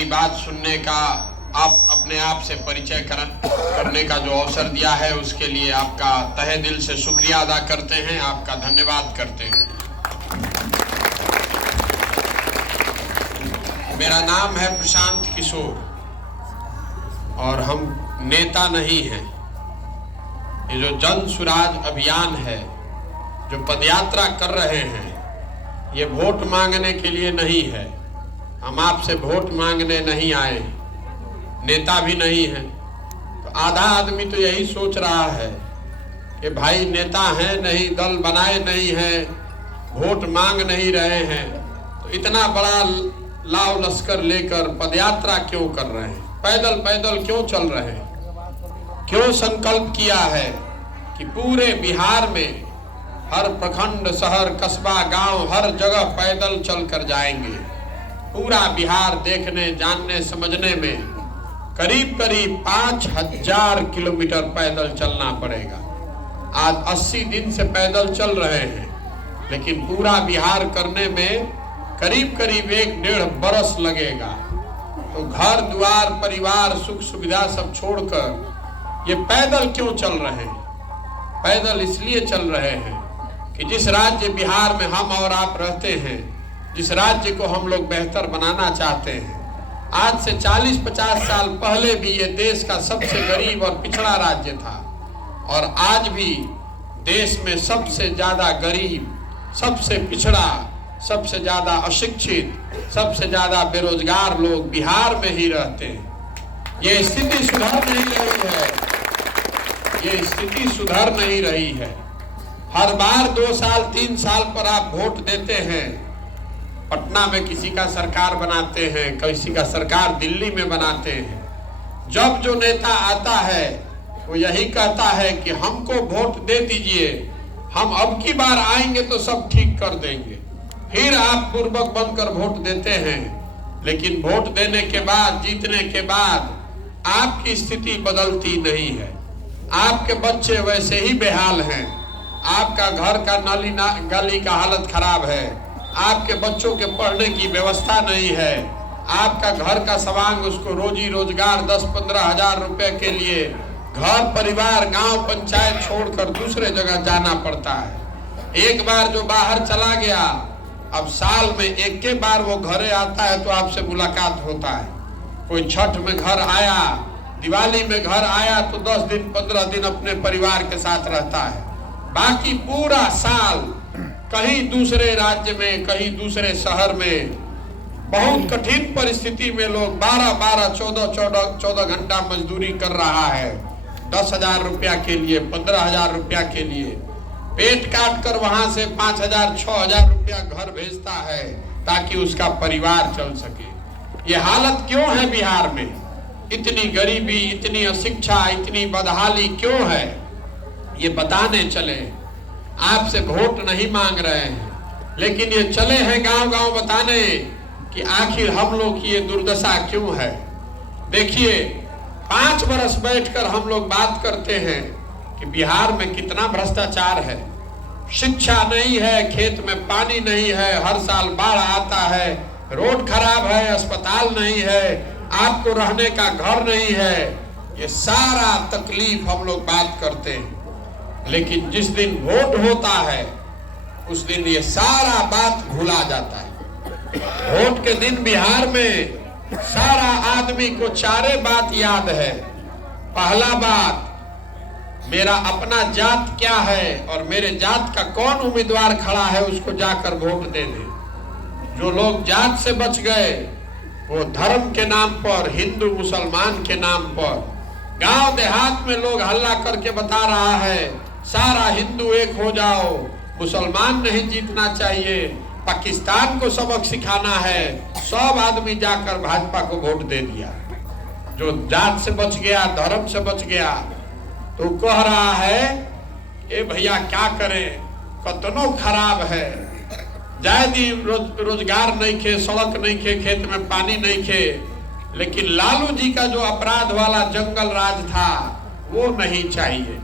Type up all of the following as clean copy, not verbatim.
मेरी बात सुनने का, आप अपने आप से परिचय करने का जो अवसर दिया है उसके लिए आपका तहे दिल से शुक्रिया अदा करते हैं, आपका धन्यवाद करते हैं। मेरा नाम है प्रशांत किशोर और हम नेता नहीं हैं। ये जो जन सुराज अभियान है, जो पदयात्रा कर रहे हैं, ये वोट मांगने के लिए नहीं है। हम आपसे वोट मांगने नहीं आए, नेता भी नहीं है। तो आधा आदमी तो यही सोच रहा है कि भाई नेता हैं नहीं, दल बनाए नहीं हैं, वोट मांग नहीं रहे हैं, तो इतना बड़ा लाव लश्कर लेकर पदयात्रा क्यों कर रहे हैं, पैदल पैदल क्यों चल रहे हैं। क्यों संकल्प किया है कि पूरे बिहार में हर प्रखंड, शहर, कस्बा, गांव, हर जगह पैदल चलकर जाएंगे। पूरा बिहार देखने, जानने, समझने में करीब करीब 5000 किलोमीटर पैदल चलना पड़ेगा। आज 80 दिन से पैदल चल रहे हैं, लेकिन पूरा बिहार करने में करीब करीब 1-1.5 बरस लगेगा। तो घर द्वार, परिवार, सुख सुविधा सब छोड़कर ये पैदल क्यों चल रहे हैं? पैदल इसलिए चल रहे हैं कि जिस राज्य बिहार में हम और आप रहते हैं, जिस राज्य को हम लोग बेहतर बनाना चाहते हैं, आज से 40-50 साल पहले भी ये देश का सबसे गरीब और पिछड़ा राज्य था, और आज भी देश में सबसे ज्यादा गरीब, सबसे पिछड़ा, सबसे ज्यादा अशिक्षित, सबसे ज्यादा बेरोजगार लोग बिहार में ही रहते हैं। ये स्थिति सुधर नहीं रही है, ये स्थिति सुधर नहीं रही है। हर बार 2 साल 3 साल पर आप वोट देते हैं, पटना में किसी का सरकार बनाते हैं, किसी का सरकार दिल्ली में बनाते हैं। जब जो नेता आता है वो यही कहता है कि हमको वोट दे दीजिए, हम अब की बार आएंगे तो सब ठीक कर देंगे। फिर आप पूर्वक बनकर वोट देते हैं, लेकिन वोट देने के बाद, जीतने के बाद आपकी स्थिति बदलती नहीं है। आपके बच्चे वैसे ही बेहाल हैं, आपका घर का नाली गली का हालत खराब है, आपके बच्चों के पढ़ने की व्यवस्था नहीं है, आपका घर का सवांग, उसको रोजी रोजगार 10-15 हजार रुपए के लिए घर परिवार, गांव, पंचायत छोड़कर दूसरे जगह जाना पड़ता है। एक बार जो बाहर चला गया, अब साल में एक के बार वो घरे आता है तो आपसे मुलाकात होता है। कोई छठ में घर आया, दिवाली में घर आया तो 10 दिन 15 दिन अपने परिवार के साथ रहता है। बाकी पूरा साल कहीं दूसरे राज्य में, कहीं दूसरे शहर में बहुत कठिन परिस्थिति में लोग 12-12, 14 घंटा मजदूरी कर रहा है। 10,000 रुपया के लिए, 15,000 रुपया के लिए पेट काट कर वहां से 5,000, 6,000 रुपया घर भेजता है ताकि उसका परिवार चल सके। ये हालत क्यों है बिहार में? इतनी गरीबी, इतनी अशिक्षा, इतनी बदहाली क्यों है? ये बताने चले, आपसे वोट नहीं मांग रहे हैं, लेकिन ये चले हैं गांव-गांव बताने कि आखिर हम लोग की ये दुर्दशा क्यों है। देखिए, 5 बरस बैठकर हम लोग बात करते हैं कि बिहार में कितना भ्रष्टाचार है, शिक्षा नहीं है, खेत में पानी नहीं है, हर साल बाढ़ आता है, रोड खराब है, अस्पताल नहीं है, आपको रहने का घर नहीं है। ये सारा तकलीफ हम लोग बात करते हैं, लेकिन जिस दिन वोट होता है उस दिन ये सारा बात भुला जाता है। वोट के दिन बिहार में सारा आदमी को 4 बात याद है। पहला बात, मेरा अपना जात क्या है और मेरे जात का कौन उम्मीदवार खड़ा है उसको जाकर वोट दे दे। जो लोग जात से बच गए वो धर्म के नाम पर, हिंदू मुसलमान के नाम पर, गांव देहात में लोग हल्ला करके बता रहा है सारा हिंदू एक हो जाओ, मुसलमान नहीं जीतना चाहिए, पाकिस्तान को सबक सिखाना है। सब आदमी जाकर भाजपा को वोट दे दिया। जो जात से बच गया, धर्म से बच गया, तो कह रहा है ए भैया क्या करें, कतनो खराब है, जायदी रोजगार नहीं खे, सड़क नहीं खे, खेत में पानी नहीं खे, लेकिन लालू जी का जो अपराध वाला जंगल राज था वो नहीं चाहिए।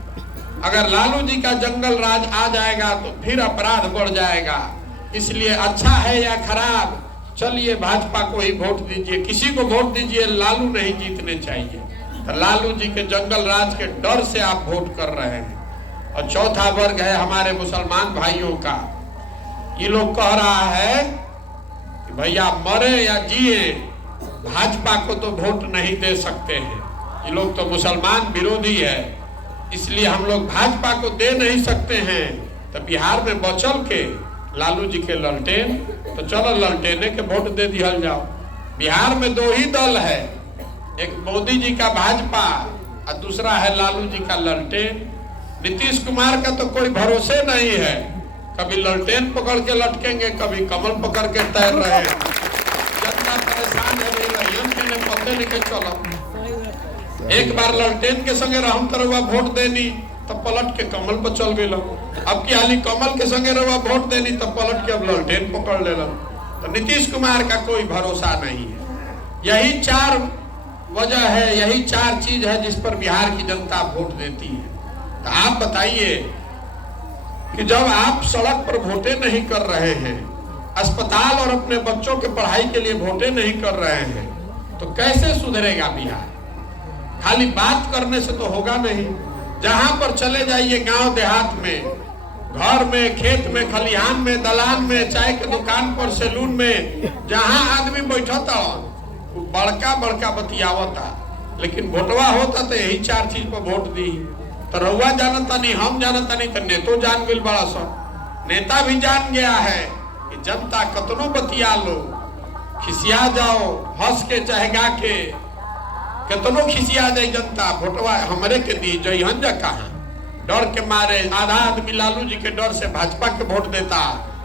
अगर लालू जी का जंगल राज आ जाएगा तो फिर अपराध बढ़ जाएगा। इसलिए अच्छा है या खराब, चलिए भाजपा को ही वोट दीजिए, किसी को वोट दीजिए, लालू नहीं जीतने चाहिए। तो लालू जी के जंगल राज के डर से आप वोट कर रहे हैं। और चौथा वर्ग है हमारे मुसलमान भाइयों का। ये लोग कह रहा है कि भैया मरे या जिए भाजपा को तो वोट नहीं दे सकते हैं। ये लोग तो मुसलमान विरोधी है, इसलिए हम लोग भाजपा को दे नहीं सकते हैं। तो बिहार में बचल के लालू जी के ललटेन, तो चलो ललटेने के वोट दे दिया जाओ। बिहार में दो ही दल है, एक मोदी जी का भाजपा और दूसरा है लालू जी का ललटेन। नीतीश कुमार का तो कोई भरोसे नहीं है, कभी ललटेन पकड़ के लटकेंगे, कभी कमल पकड़ के तैर रहे हैं। जनता परेशान है, पते लेके चलो। एक बार ललटेन के संगे रहम तरवा वोट देनी तब पलट के कमल पर चल गए। अब की हाली कमल के संगे रवा वोट देनी तब पलट के अब ललटेन पकड़ ले। तो नीतीश कुमार का कोई भरोसा नहीं है। यही चार वजह है, यही चार चीज है जिस पर बिहार की जनता वोट देती है। तो आप बताइए कि जब आप सड़क पर वोटे नहीं कर रहे हैं, अस्पताल और अपने बच्चों के पढ़ाई के लिए वोटे नहीं कर रहे हैं, तो कैसे सुधरेगा बिहार? खाली बात करने से तो होगा नहीं। जहां पर चले जाइए, गांव देहात में, घर में, खेत में, खलिहान में, दलान में, चाय के दुकान पर, सैलून में, जहां आदमी बैठा था बड़का बड़का बतियावता, लेकिन वोटवा होता तो यही चार चीज पर वोट दी। तो रउआ जानता नहीं, हम जानता नहीं, तो नेतो जान गए बड़ा सब। नेता भी जान गया है कि जनता कतनो बतिया लो, खिसिया जाओ, हंस के चाहे गा के, कितनो खिसिया जाए जनता, वोटवा हमरे के दी जइहन जा कहां। डर के मारे आधा आदमी लालू जी के डर से भाजपा के वोट देता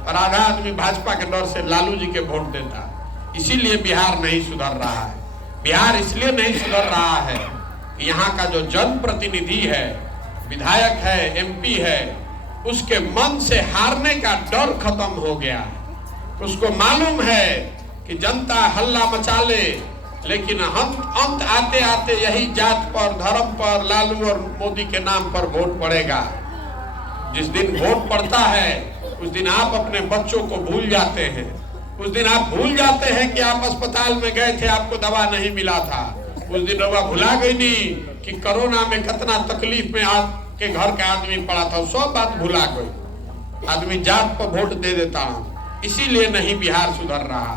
और आधा आदमी भाजपा के डर से लालू जी के वोट देता। इसीलिए बिहार नहीं सुधर रहा है। बिहार इसलिए नहीं सुधर रहा है कि यहाँ का जो जनप्रतिनिधि है, विधायक है, एमपी है, उसके मन से हारने का डर खत्म हो गया। उसको मालूम है कि जनता हल्ला मचा ले, लेकिन हम अंत आते आते यही जात पर, धर्म पर, लालू और मोदी के नाम पर वोट पड़ेगा। जिस दिन वोट पड़ता है उस दिन आप अपने बच्चों को भूल जाते हैं। उस दिन आप भूल जाते हैं कि आप अस्पताल में गए थे, आपको दवा नहीं मिला था। उस दिन दवा भुला गई नहीं कि कोरोना में कितना तकलीफ में आपके घर का आदमी पड़ा था, सब बात भुला गई। आदमी जात पर वोट दे देता। इसीलिए नहीं बिहार सुधर रहा।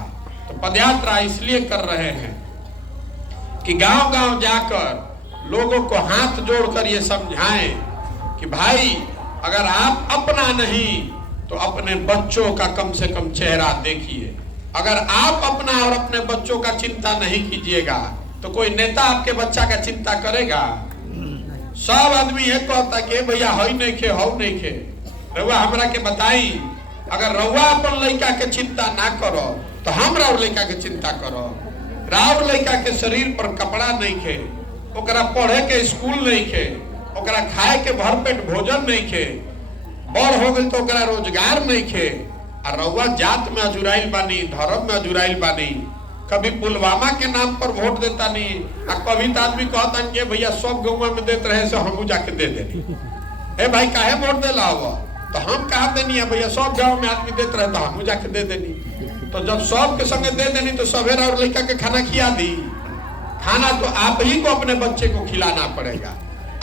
तो पदयात्रा इसलिए कर रहे हैं कि गांव गांव जाकर लोगों को हाथ जोड़कर ये समझाएं कि भाई अगर आप अपना नहीं तो अपने बच्चों का कम से कम चेहरा देखिए। अगर आप अपना और अपने बच्चों का चिंता नहीं कीजिएगा तो कोई नेता आपके बच्चा का चिंता करेगा? सब आदमी ये कहता कि भैया हई नहीं खे, हौ नहीं खे। रउआ हमरा के बताई, अगर रउआ अपन लड़का के चिंता ना करो तो हम राउर लड़का के चिंता करो। राउर लड़का के शरीर पर कपड़ा नहीं खे, ओकरा पढ़े के स्कूल नहीं खे, ओकरा खाए के भरपेट भोजन नहीं खे, बड़ हो गई तो ओकरा रोजगार नहीं खे। और रउआ जात में अजुराइल बानी, धर्म में अजुराइल बानी, कभी पुलवामा के नाम पर वोट देता नहीं। और कभी तो आदमी कहता कि भैया सब गाँव में देते रहे से हमू जाके दे देनी। ए भाई काहे वोट देला हुआ? तो हम कहा देनी है भैया, सब गाँव में आदमी देते रहे तो हमू जाके दे देनी। तो जब सब के संगे दे देनी तो सवेरा और लड़का के खाना खिला दी। खाना तो आप ही को अपने बच्चे को खिलाना पड़ेगा,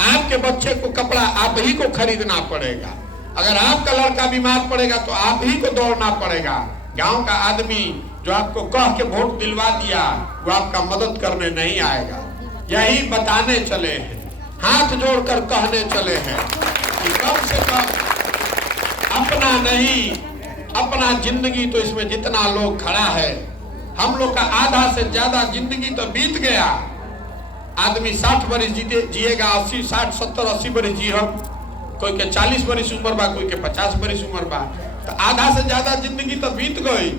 आपके बच्चे को कपड़ा आप ही को खरीदना पड़ेगा। अगर आपका लड़का बीमार पड़ेगा तो आप ही को दौड़ना पड़ेगा। गांव का आदमी जो आपको कह के वोट दिलवा दिया वो आपका मदद करने नहीं आएगा। यही बताने चले हैं, हाथ जोड़कर कहने चले हैं कि कम से कम अपना नहीं, अपना जिंदगी तो इसमें जितना लोग खड़ा है, हम लोग का आधा से ज्यादा जिंदगी तो बीत गया। आदमी 60 बरस जिएगा, 80, 60, 70, 80 बरस जी। हम कोई के 40 बरस उम्र बा, कोई के 50 बरस उम्र बा, तो आधा से ज्यादा जिंदगी तो बीत गई।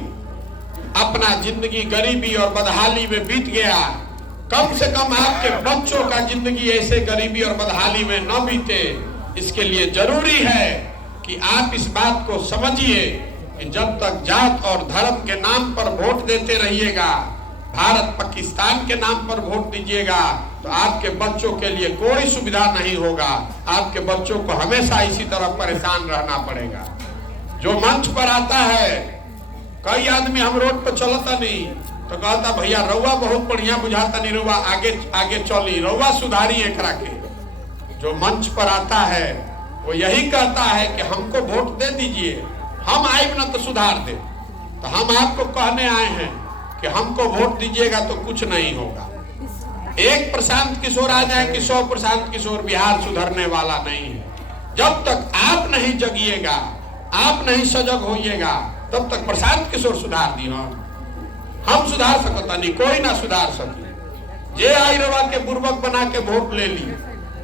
अपना जिंदगी गरीबी और बदहाली में बीत गया। कम से कम आपके बच्चों का जिंदगी ऐसे गरीबी और बदहाली में न बीते, इसके लिए जरूरी है कि आप इस बात को समझिए कि जब तक जात और धर्म के नाम पर वोट देते रहिएगा, भारत पाकिस्तान के नाम पर वोट दीजिएगा, तो आपके बच्चों के लिए कोई सुविधा नहीं होगा। आपके बच्चों को हमेशा इसी तरह परेशान रहना पड़ेगा। जो मंच पर आता है कई आदमी हम रोड पर चलता नहीं तो कहता भैया रउआ बहुत बढ़िया बुझाता नहीं, रउआ आगे आगे चली, रउआ सुधारी एकरा के। जो मंच पर आता है वो यही कहता है कि हमको वोट दे दीजिए, हम आए ना तो सुधार दे। तो हम आपको कहने आए हैं कि हमको वोट दीजिएगा तो कुछ नहीं होगा। एक प्रशांत किशोर आ जाए कि 100 प्रशांत किशोर, बिहार सुधरने वाला नहीं है। जब तक आप नहीं जगिएगा, आप नहीं सजग होइएगा, तब तक प्रशांत किशोर सुधार दी हम सुधार सकता नहीं, कोई ना सुधार सके। जे आई रवा के बुर्बक बना के वोट ले ली।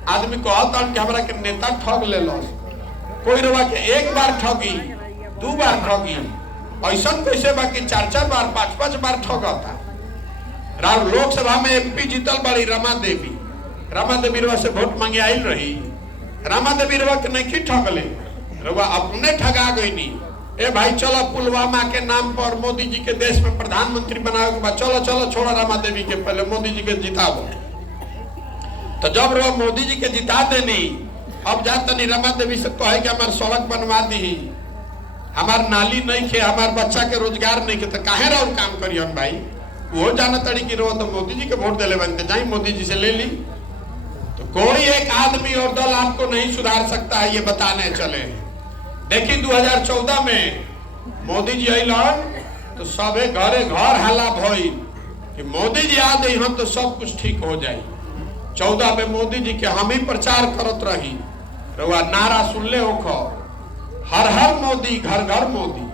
आदमी कहता कि हमरा के नेता ठग ले लो, कोई रवा के एक बार ठगी, 2 बार ठगी, ऐसा कैसे बाकी 4-4 बार 5-5 बार ठगता। लोकसभा में एमपी जीतल बड़ी रमा देवी रवा से वोट मांगे आयल रही। रमा देवी रवा के नहीं ठगले, रवा अपने ठगा गई नी। ए भाई चलो पुलवामा के नाम पर मोदी जी के देश में प्रधानमंत्री बनाओ के बाद चलो चलो छोड़ो रमा देवी के, पहले मोदी जी के जिताओ। तो जब रवा मोदी जी के जिता देनी, अब जाता नहीं रमा देवी से तो है कि हमारे सड़क बनवा दी, हमार नाली नहीं खे, हमार बच्चा के रोजगार नहीं खे, तो काहे रहो काम करिए भाई। वो जाना तड़ी की रो तो मोदी जी के वोट दे ले बनते जाए, मोदी जी से ले ली। तो कोई एक आदमी और दल आपको नहीं सुधार सकता है, ये बताने चले। देखिए 2014 में मोदी जी अलन तो सबे घरे घर हल्ला भई कि मोदी जी आ गई हम तो सब कुछ ठीक हो जाए। 14 में मोदी जी के हम ही प्रचार करत रही, रउआ नारा सुन ले हो, हर हर मोदी घर घर मोदी।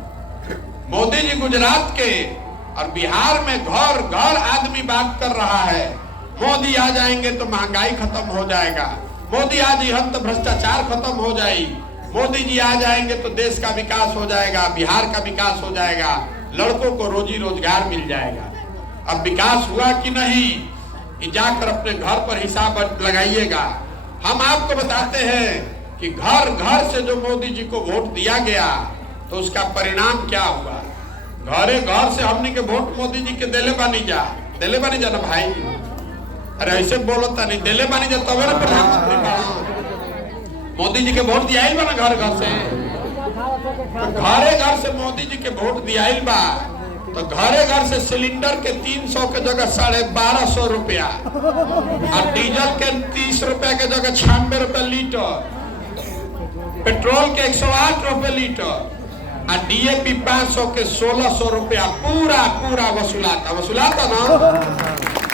मोदी जी गुजरात के और बिहार में घर घर आदमी बात कर रहा है, मोदी आ जाएंगे तो महंगाई खत्म हो जाएगा, मोदी आ जी हम तो भ्रष्टाचार खत्म हो जाएगी, मोदी जी आ जाएंगे तो देश का विकास हो जाएगा, बिहार का विकास हो जाएगा, लड़कों को रोजी रोजगार मिल जाएगा। अब विकास हुआ कि नहीं, कि जाकर अपने घर पर हिसाब लगाइएगा। हम आपको बताते हैं कि घर घर से जो मोदी जी को वोट दिया गया तो उसका परिणाम क्या हुआ। घरे घर से हमने के वोट मोदी जी के दिले बानी जा ना भाई। अरे ऐसे बोलता नहीं, दिले बानी जा तब ना प्रधानमंत्री बना। मोदी जी के वोट दिया बा ना घर घर से, तो घरे घर से मोदी जी के वोट दिया बा, तो घरे घर से सिलेंडर के 300 के जगह 1250 रुपया और डीजल के 30 रुपया के जगह 96 रुपया लीटर, पेट्रोल के 108 रुपये लीटर और डीएपी 500 के 1600 रुपया पूरा पूरा वसूलाता ना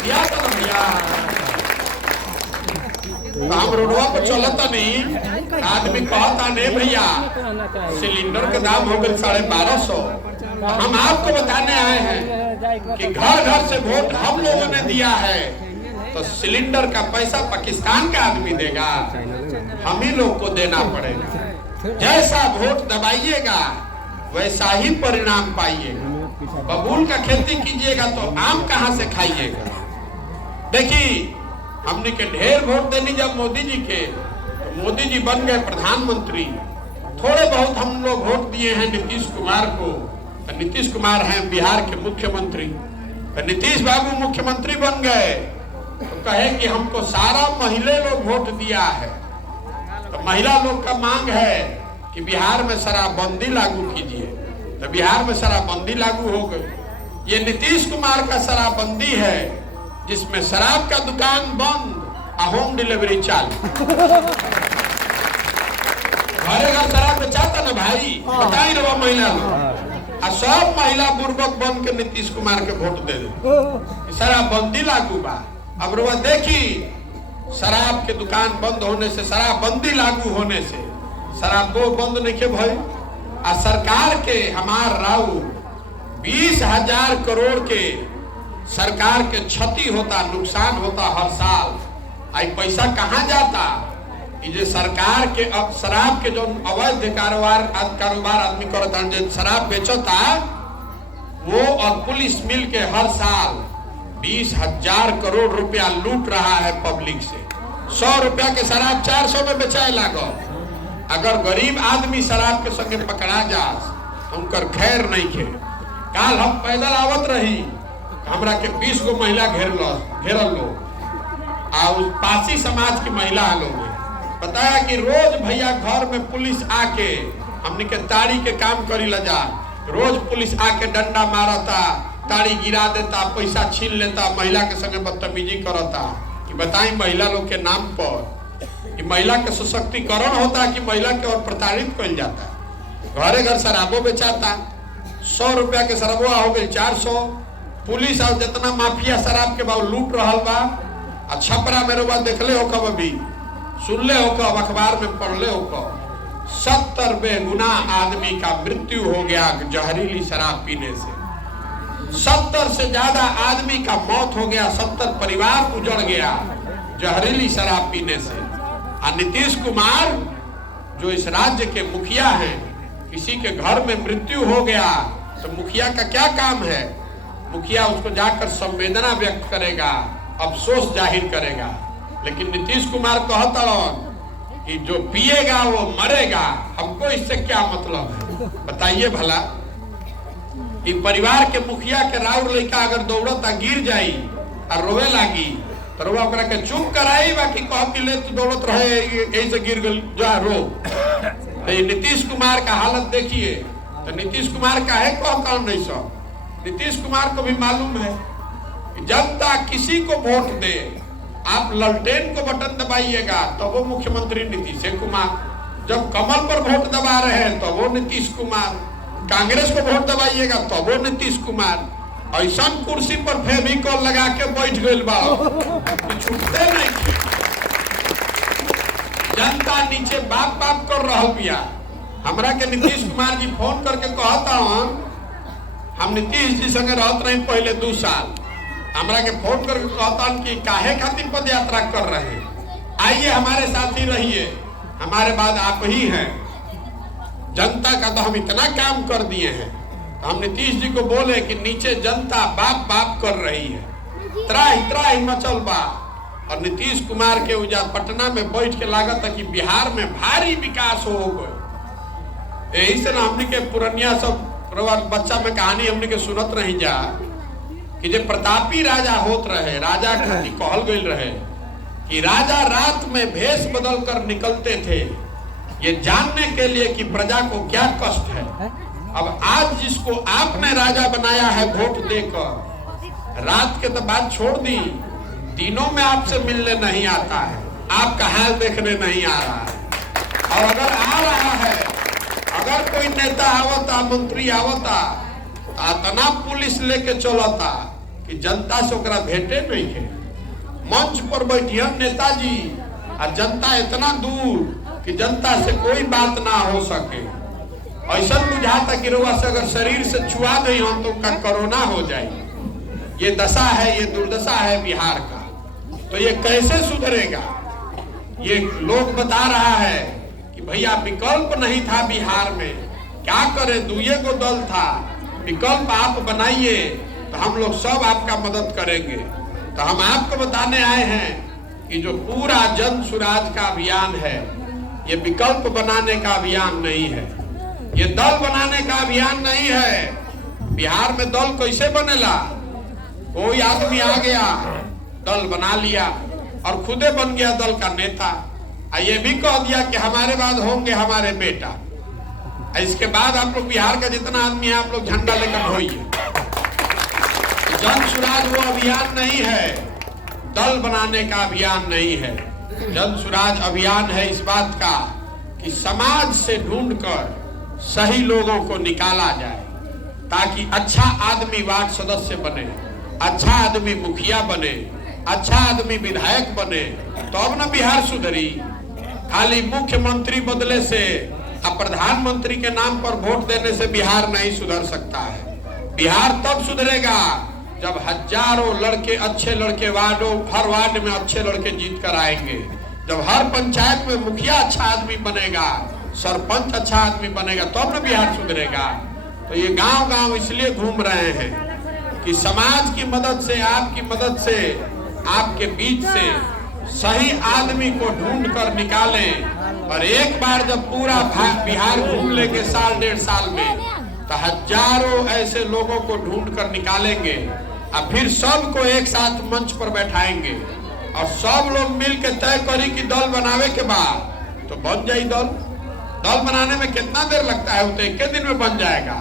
दिया था ना भैया। हम रोडवा पर चलता नहीं, आदमी कहता नहीं भैया सिलेंडर के दाम हो गए 1250। हम आपको बताने आए हैं कि घर घर से वोट हम लोगों ने दिया है, तो सिलेंडर का पैसा पाकिस्तान का आदमी देगा, हम ही लोग को देना पड़ेगा। जैसा वोट दबाइएगा वैसा ही परिणाम पाइएगा। बबूल का खेती कीजिएगा तो आम कहां से खाइएगा। देखिए हमने के ढेर वोट देनी जब मोदी जी के, तो मोदी जी बन गए प्रधानमंत्री। थोड़े बहुत हम लोग वोट दिए हैं नीतीश कुमार को, तो नीतीश कुमार हैं बिहार के मुख्यमंत्री। तो नीतीश बाबू मुख्यमंत्री बन गए तो कहे कि हमको सारा महिला लोग वोट दिया है, तो महिला लोग का मांग है कि बिहार में शराबबंदी लागू कीजिए। तो बिहार में शराबबंदी लागू हो गई। ये नीतीश कुमार का शराबबंदी है, जिसमें शराब का दुकान बंद और होम डिलीवरी चालू। घरे घर शराब बेचाता ना भाई, बताई रहो महिला लोग, और सब महिला बुर्बक बन के नीतीश कुमार के वोट दे दे। शराबबंदी लागू बा। अब रोवा देखी, शराब के दुकान बंद होने से, शराबबंदी लागू होने से शराब को बंद नहीं के भाई। आ सरकार के हमार राव 20,000 करोड़ के सरकार के क्षति होता, नुकसान होता हर साल। आई पैसा कहाँ जाता? ये सरकार के अब शराब के जो अवैध कारोबार आदमी करता, जो शराब बेचता, वो और पुलिस मिल के हर साल 20,000 करोड़ रुपया लूट रहा है पब्लिक से। 100 रुपया के शराब 400 में बेचाए लागो। अगर गरीब आदमी शराब के संगे पकड़ा जा तो उनकर खैर नहीं खे। काल हम पैदल आवत रही, हमरा के 20 गो महिला घेरल लोग, और पासी समाज की महिला लोग बताया कि रोज भैया घर में पुलिस आके हमने के ताड़ी के काम करी ला जा, रोज पुलिस आके डंडा मारता, ताड़ी गिरा देता, पैसा छीन लेता, महिला के संगे बदतमीजी करता। कि बताई महिला लोग के नाम पर कि महिला के सशक्तिकरण होता कि महिला के और प्रताड़ित कर जाता। घरे घर शराबो बेचाता, 100 रुपया के शराबो हो गई 400। पुलिस और जितना माफिया शराब के बाद लूट रहा बा। छपरा मेरे बात देखले हो कब, अभी सुनले हो कब, अखबार में पढ़ले हो कब, 70 बेगुनाह आदमी का मृत्यु हो गया जहरीली शराब पीने से। 70 से ज्यादा आदमी का मौत हो गया, 70 परिवार उजड़ गया जहरीली शराब पीने से। और नीतीश कुमार जो इस राज्य के मुखिया हैं, किसी के घर में मृत्यु हो गया तो मुखिया का क्या काम है? मुखिया उसको जाकर संवेदना व्यक्त करेगा, अफसोस जाहिर करेगा। लेकिन नीतीश कुमार कहता कि जो पिएगा वो मरेगा, हमको इससे क्या मतलब है? बताइए भला। कि परिवार के मुखिया के राउर लड़का अगर दौड़ता गिर जाई और रोवे लागी तो रोवा ओकरा के चुप कराई, बाकी कह कि ले तो दौड़त रहे ऐसे गिर गल जा रो। तो ये नीतीश कुमार का हालत देखिए। तो नीतीश कुमार का है कहता नहीं सब। नीतीश कुमार को भी मालूम है कि जनता किसी को वोट दे, आप ललटेन को बटन दबाइएगा तो वो मुख्यमंत्री नीतीश कुमार, जब कमल पर वोट दबा रहे हैं तो वो नीतीश कुमार, कांग्रेस को वोट दबाइएगा तो वो नीतीश कुमार। ऐसा कुर्सी पर फेविकॉल लगा के बैठ गए बा, छूटते नहीं। जनता नीचे बाप बाप कर रहा बिया। हमरा के नीतीश कुमार जी फोन करके कहता हूँ, हम नीतीश जी संगे रहते रहे पहले 2 साल, हमरा के फोन करके कहता कि काहे खातिर पद यात्रा कर रहे हैं, आइए हमारे साथ ही रहिए, हमारे बाद आप ही हैं। जनता का तो हम इतना काम कर दिए हैं। हम नीतीश जी को बोले कि नीचे जनता बाप बाप कर रही है, त्राही त्राही मचल बा। और नीतीश कुमार के उजा पटना में बैठ के लागत है कि बिहार में भारी विकास हो गए। यही से ना हमने के पुरनिया सब बच्चा में कहानी हमने के सुनत रही जा कि जो प्रतापी राजा होत रहे, राजा खाती कहल गई रहे कि राजा रात में भेष बदल कर निकलते थे ये जानने के लिए कि प्रजा को क्या कष्ट है। अब आज जिसको आपने राजा बनाया है वोट देकर, रात के तो बात छोड़ दी, दिनों में आपसे मिलने नहीं आता है, आपका हाल देखने नहीं आ रहा है। और अगर आ रहा है, अगर कोई नेता आवता, मंत्री आवता, इतना पुलिस लेके चलता कि जनता से ओकरा भेंटे नहीं है। मंच पर बैठिए नेताजी और जनता इतना दूर कि जनता से कोई बात ना हो सके। ऐसा बुझाता कि रोवा से अगर शरीर से छुआ गई हम तो उनका कोरोना हो जाए। ये दशा है, ये दुर्दशा है बिहार का। तो ये कैसे सुधरेगा? ये लोग बता रहा है कि भैया विकल्प नहीं था बिहार में, क्या करे, 2 को दल था, विकल्प आप बनाइए तो हम लोग सब आपका मदद करेंगे। तो हम आपको बताने आए हैं कि जो पूरा जन सुराज का अभियान है, ये विकल्प बनाने का अभियान नहीं है, ये दल बनाने का अभियान नहीं है। बिहार में दल कैसे बनेला? कोई आदमी आ गया, दल बना लिया और खुदे बन गया दल का नेता, और ये भी कह दिया कि हमारे बाद होंगे हमारे बेटा। इसके बाद आप लोग बिहार का जितना आदमी है आप लोग झंडा लेकर ढोइए। जन सुराज वो अभियान नहीं है, दल बनाने का अभियान नहीं है। जन सुराज अभियान है इस बात का कि समाज से ढूंढकर सही लोगों को निकाला जाए, ताकि अच्छा आदमी वार्ड सदस्य बने, अच्छा आदमी मुखिया बने, अच्छा आदमी विधायक बने, तो अब ना बिहार सुधरी। खाली मुख्यमंत्री बदले से अब प्रधानमंत्री के नाम पर वोट देने से बिहार नहीं सुधर सकता है। बिहार तब सुधरेगा जब हजारों लड़के, अच्छे लड़के वार्डों, हर वार्ड में अच्छे लड़के जीत कर आएंगे, जब हर पंचायत में मुखिया अच्छा आदमी बनेगा, सरपंच अच्छा आदमी बनेगा, तब न बिहार सुधरेगा। तो ये गांव गांव इसलिए घूम रहे हैं कि समाज की मदद से, आपकी मदद से, आपके बीच से सही आदमी को ढूंढ कर निकालें। और एक बार जब पूरा बिहार घूम लेंगे साल 1.5 साल में, तो हजारों ऐसे लोगों को ढूंढ कर निकालेंगे और फिर सबको एक साथ मंच पर बैठाएंगे और सब लोग मिल के तय करी कि दल बनावे के बाद तो बन जाए दल। दल बनाने में कितना देर लगता है? वो तो 1 दिन में बन जाएगा।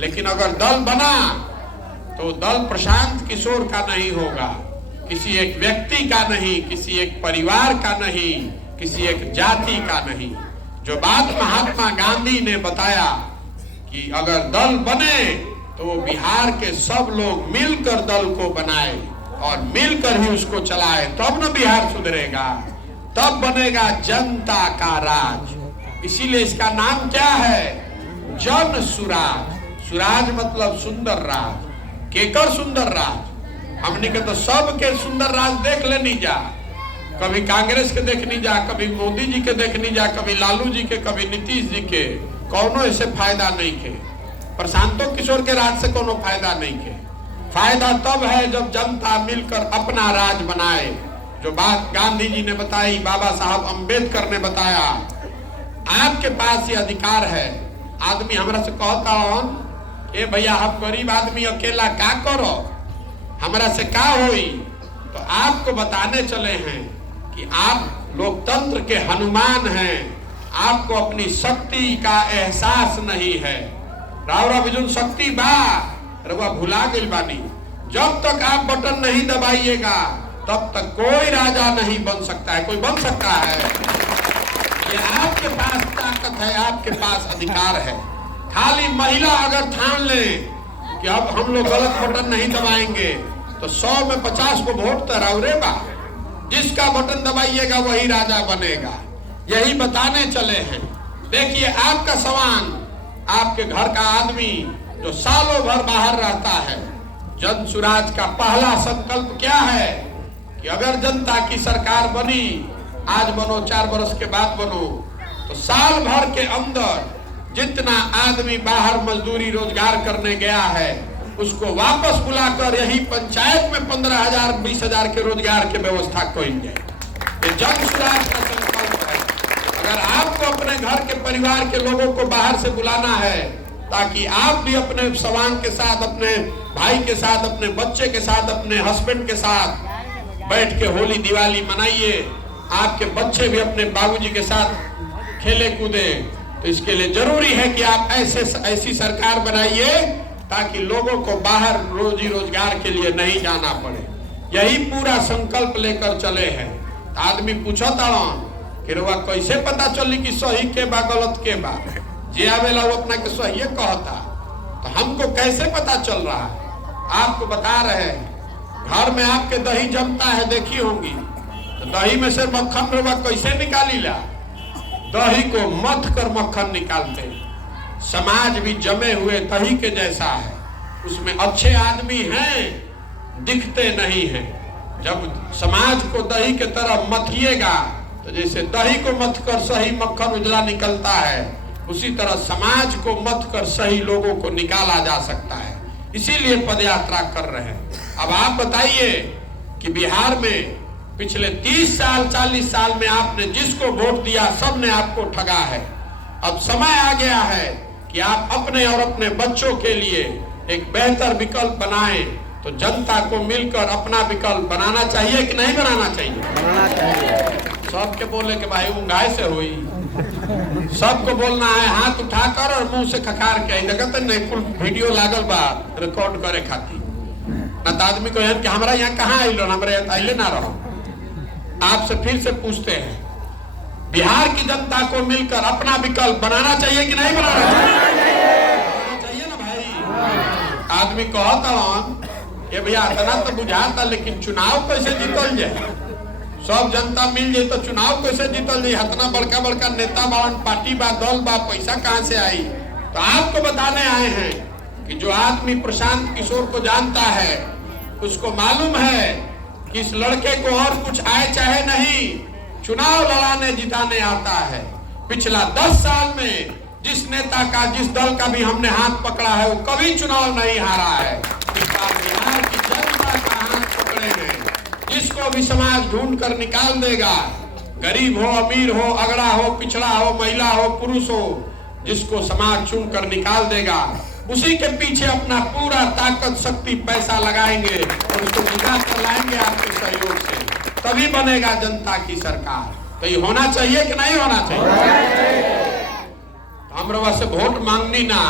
लेकिन अगर दल बना तो दल प्रशांत किशोर का नहीं होगा, किसी एक व्यक्ति का नहीं, किसी एक परिवार का नहीं, किसी एक जाति का नहीं। जो बात महात्मा गांधी ने बताया कि अगर दल बने तो बिहार के सब लोग मिलकर दल को बनाए और मिलकर ही उसको चलाए, तब न बिहार सुधरेगा, तब बनेगा जनता का राज। इसीलिए इसका नाम क्या है? जन सुराज। सुराज मतलब सुंदर राज। केकर सुंदर राज? हमने के तो सब के सुंदर राज देख लेनी जा, कभी कांग्रेस के देखनी जा, कभी मोदी जी के देखनी जा, कभी लालू जी के, कभी नीतीश जी के, कौनो ऐसे फायदा नहीं के। प्रशांतो किशोर के राज से कोनो फायदा नहीं के। फायदा तब है जब जनता मिलकर अपना राज बनाए। जो बात गांधी जी ने बताई, बाबा साहब अंबेडकर ने बताया, आपके पास ये अधिकार है। आदमी हमरा से कहता हूं, ए भैया आप गरीब आदमी अकेला क्या करो, हमरा से क्या होई? तो आपको बताने चले हैं कि आप लोकतंत्र के हनुमान हैं, आपको अपनी शक्ति का एहसास नहीं है। रावरा बिजुन शक्ति बा रवा भुला गइल बानी। जब तक आप बटन नहीं दबाइएगा तब तक कोई राजा नहीं बन सकता है। कोई बन सकता है? ये आपके पास ताकत है, आपके पास अधिकार है। खाली महिला अगर ठान ले कि अब हम लोग गलत बटन नहीं दबाएंगे तो 100 में 50 को वोट तो रावरे बा, जिसका बटन दबाइएगा वही राजा बनेगा। यही बताने चले हैं। देखिए आपका सवाल, आपके घर का आदमी जो सालों भर बाहर रहता है, जन सुराज का पहला संकल्प क्या है कि अगर जनता की सरकार बनी, आज बनो 4 वर्ष के बाद बनो, तो साल भर के अंदर जितना आदमी बाहर मजदूरी रोजगार करने गया है उसको वापस बुलाकर यही पंचायत में 15,000 20,000 के रोजगार के व्यवस्था करी जाए। ये जन सुराज का संकल्प है। अगर आपको अपने घर के परिवार के लोगों को बाहर से बुलाना है ताकि आप भी अपने सवांग के साथ, अपने भाई के साथ, अपने बच्चे के साथ, अपने हस्बैंड के साथ बैठ के होली दिवाली मनाइए, आपके बच्चे भी अपने बाबूजी के साथ खेले कूदे, तो इसके लिए जरूरी है कि आप ऐसी सरकार बनाइए ताकि लोगों को बाहर रोजी रोजगार के लिए नहीं जाना पड़े। यही पूरा संकल्प लेकर चले हैं। आदमी पूछता कि रुआ कैसे पता चली कि सही के बा गलत के बा? जे आवेला वो अपना के सही कहता, तो हमको कैसे पता चल रहा है? आपको बता रहे हैं, घर में आपके दही जमता है, देखी होंगी, तो दही में से मक्खन रुआ कैसे निकाली ला? दही को मथ कर मक्खन निकालते। समाज भी जमे हुए दही के जैसा है, उसमें अच्छे आदमी हैं, दिखते नहीं हैं। जब समाज को दही के तरह मथिएगा तो जैसे दही को मथ कर सही मक्खन उजला निकलता है, उसी तरह समाज को मथ कर सही लोगों को निकाला जा सकता है। इसीलिए पदयात्रा कर रहे हैं। अब आप बताइए कि बिहार में पिछले 30 साल 40 साल में आपने जिसको वोट दिया सबने आपको ठगा है। अब समय आ गया है कि आप अपने और अपने बच्चों के लिए एक बेहतर विकल्प बनाएं। तो जनता को मिलकर अपना विकल्प बनाना चाहिए कि नहीं बनाना चाहिए? बनाना चाहिए। सबके बोले कि भाई ऊंघाई से हुई, सबको बोलना है हाथ उठाकर और मुंह से खखार के। देखते नहीं कुल वीडियो लागल बा रिकॉर्ड करे खातिर, न तो आदमी को कि हमारा यहाँ कहाँ आइलो, हमारे आइले ना रहो। आपसे फिर से पूछते हैं, बिहार की जनता को मिलकर अपना विकल्प बनाना चाहिए कि नहीं बनाना चाहिए? ना भाई। आदमी कहता ये भैया इतना तो बुझाता, लेकिन चुनाव कैसे जीतल जाए? सब जनता मिल जाए तो चुनाव कैसे जीतल जाए? इतना बड़का बड़का नेता बावन, पार्टी बा, दल बा, पैसा कहाँ से आई? तो आपको बताने आए हैं कि जो आदमी प्रशांत किशोर को जानता है उसको मालूम है कि इस लड़के को और कुछ आए चाहे नहीं, चुनाव लड़ाने जिताने आता है। पिछला 10 साल में जिस नेता का, जिस दल का भी हमने हाथ पकड़ा है वो कभी चुनाव नहीं हारा है। बिहार की जनता का हाथ पकड़े हैं, जिसको भी समाज ढूंढ कर निकाल देगा, गरीब हो, अमीर हो, अगड़ा हो, पिछड़ा हो, महिला हो, पुरुष हो, जिसको समाज चुन कर निकाल देगा, उसी के पीछे अपना पूरा ताकत, शक्ति, पैसा लगाएंगे और उसको जिता कर लाएंगे आपके सहयोग से, तभी बनेगा जनता की सरकार। तो ये होना चाहिए कि नहीं होना चाहिए? हम लोग से वोट मांगनी ना,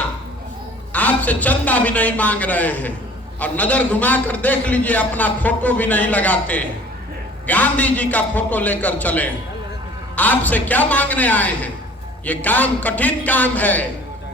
आपसे चंदा भी नहीं मांग रहे हैं और नजर घुमा कर देख लीजिए, अपना फोटो भी नहीं लगाते हैं। गांधी जी का फोटो लेकर चले। आपसे क्या मांगने आए हैं? ये काम कठिन काम है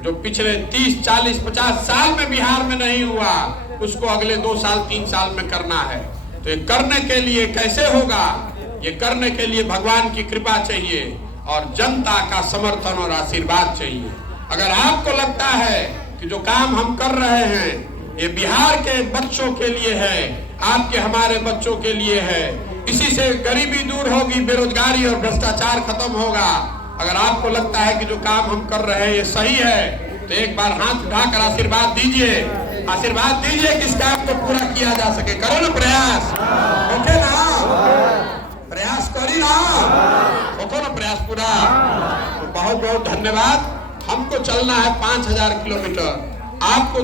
जो पिछले 30, 40, 50 साल में बिहार में नहीं हुआ, उसको अगले 2 साल 3 साल में करना है। तो ये करने के लिए कैसे होगा? ये करने के लिए भगवान की कृपा चाहिए और जनता का समर्थन और आशीर्वाद चाहिए। अगर आपको लगता है कि जो काम हम कर रहे हैं ये बिहार के बच्चों के लिए है, आपके हमारे बच्चों के लिए है, इसी से गरीबी दूर होगी, बेरोजगारी और भ्रष्टाचार खत्म होगा, अगर आपको लगता है कि जो काम हम कर रहे हैं ये सही है, तो एक बार हाथ उठाकर आशीर्वाद दीजिए। आशीर्वाद दीजिए कि इस काम को पूरा किया जा सके। करो ना प्रयास, ओके ना? प्रयास करी ना, ओके ना? प्रयास पूरा। तो बहुत बहुत धन्यवाद। हमको चलना है 5000 किलोमीटर। आपको